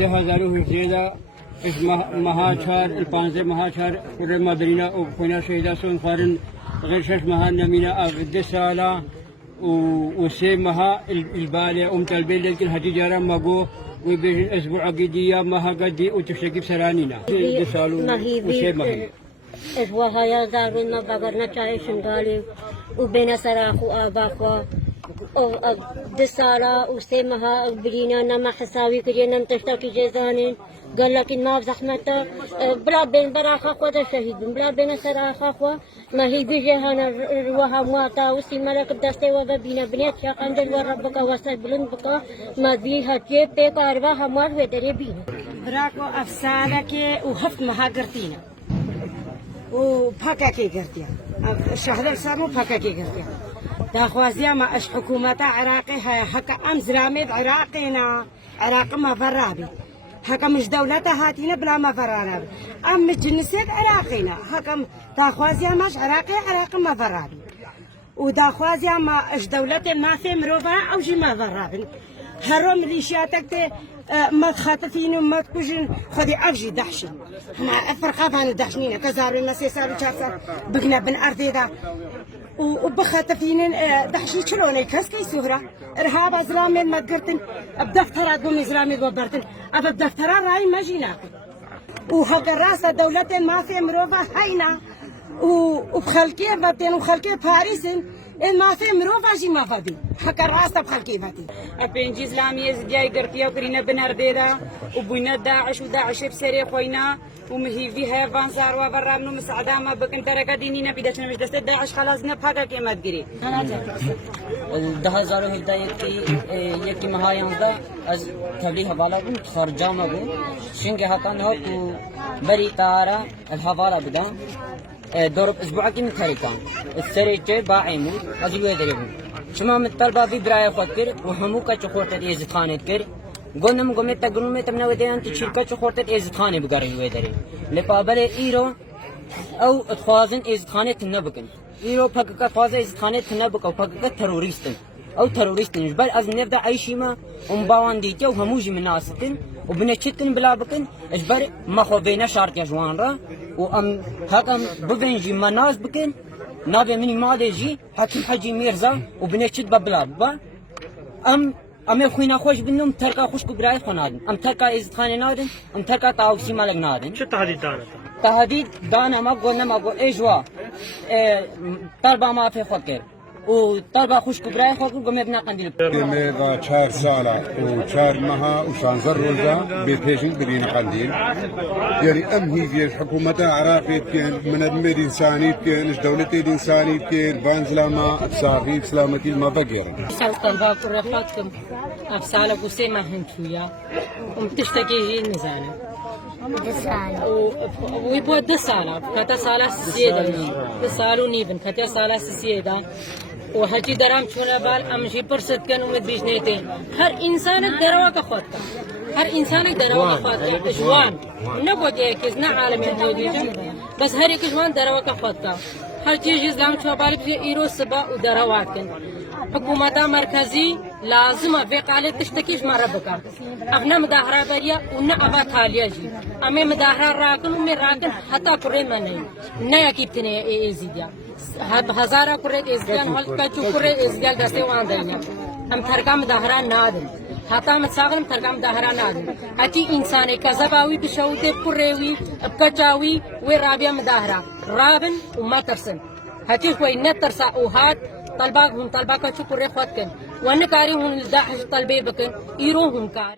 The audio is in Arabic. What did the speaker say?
هزاره زيادة مهاشر البانزة مهاشر ورم مدرينا وكنا شهيدا سون خارن غير شش مها نمينا أغدسالا وسيمها البالة تلبيل لكن هدي جارا ماجو وبين أسبوع قديا مها قدي وتشتكي بسرانينا دسالو وسيمها إخوها يا دارنا بقرنا شاي شنغالي وبين سراخ وآباخوا دسالة وسيمها بلينا نما حساوي كجينا نتشتكي جيزانين قال لكن ما بزحمته بلا بين براخا خوا شهيد بلا بين سراخا خوا ما هي بيجي هنا روها مواتا وسي ملك بدستي وببينا بنيت شاقن دل وربك وصل بلند بك ما بيها جيب بيك أربعة همار ودري بينا براكو أفسالك وهفت مها قرتينا وبحكاكي قرتيا الشهر السامو بحكاكي قرتيا داخوازيا ما اش حكومة عراقي هكا امز رامد عراقينا عراق ما فرابي هكا مش دولتها هاتينا بلا ما فرابي ام جنسيت عراقينا هكا داخوازيا ماش عراق ما فرابي وداخوازيا ما اش دولتي ما في مروفا او جي ما فرابي هرم ليشاتك ما تخاطفين وما تكوجن خذي افجي دحشي احنا فرقه فان دحشنينا كزارو الناس يسالوا شافصار بقنا بن ارضي ذا وبخاطفين دحشي شلون كسكي سهره ارهاب ازرامي ما قرتن بدفترات قوم ازرامي وبرتن ابى بدفترا راي ما جينا وهاك الراس دولتي ما في مروفه هينا وبخلكيه باتين وخلكيه باريسن ما في مروفه جي ما فادي هاك الراس بخلكيه باتين أبنجي إسلامية زجاي قرتيا وكرينا بنرديدا وبوينا داعش وداعش بسري خوينا ومهيفي هاي فانزار وبرامنو مساعدة ما بكن ترك دينينا بدأنا مش دست داعش خلاص نبحاجة كيما تجري. ده زارو هداية يكي مهايان ده از تبلي حوالا بن خارجا ما بو شنك هكان هو بري تارا الحوالا بدان دورب أسبوع كي متحركان السرية باعيمو أزيوه دريبو شما متطلبا في براية فكر وهموكا چخورت إيزت خانت كر قلنا قمت تقولون تمنا وديان تشيركا چخورت إيزت خانة بقارن ويدري لقابل إيرو أو اتخوازن إيزت خانة تنبكن إيرو فكك اتخواز إيزت خانة تنبك أو فكك تروريستن أو تروريستن جبال از نفدا أي شيما باوان ديتيا وهموجي من ناستن وبنشتن بلا بكن اجبر ما خو بينا شارك جوان را وام هكم ببنجي مناس بكن نابي مني مادجي حكيم حجي ميرزا وبنشت ببلا با ام خوينا خوش بنم تركا خوش كبراي خنادن ام تركا از خانه نادن ام تركا تاوسي مالك نادن شو تهديد دانا؟ تهديد دانا ما قلنا ما قول ايجوا طلبه ما في فكر وطلبه خوش كبراي خوك قمت نقنديل ميغا 4 سالا و4 مها وشانزر روزا بيجين بدين قنديل يعني ام هي الحكومة العراقية كان من المد انساني كان اش دولتي الانساني كان بانزلاما تصافي سلامتي ما بقير سال طلبا كرفاتكم افسالك وسيما هنتويا ومتشتكي جي نزانه ويبوا دسالة كتا سالة سيدا دسالو نيبن كتا سالة سيدا وهجي درام شونا بال امشي برسد كانوا مدبيشنيتين هر انسان دروا كخوتا هر انسان دروا كخوتا جوان نبود يكزنا عالم الهودي بس هر يك جوان دروا كخوتا هر چیز اسلام شو بالي في ايرو سبا ودرواكن حكومة مركزي لازم في قالة تشتكيش مرة بكا احنا مداهرة بريا ونا ابا تاليا جي امي مداهرة راكن ومي راكن حتى كوري مني نيا كيبتني ازيديا هزارة كوري ازيديا هل كچو كوري ازيديا دستي وان دينا هم تركا مداهرة نادن حتى متساغلم تركا مداهرة نادن هتي انساني كذباوي بشوتي كوريوي بكچاوي ورابيا مداهرة رابن وما ترسن هتي خوي نترسا وهات طلباك هم طلباك شكر رخوتكن وانا كاري هم داحش طلبي بكن يروهم كار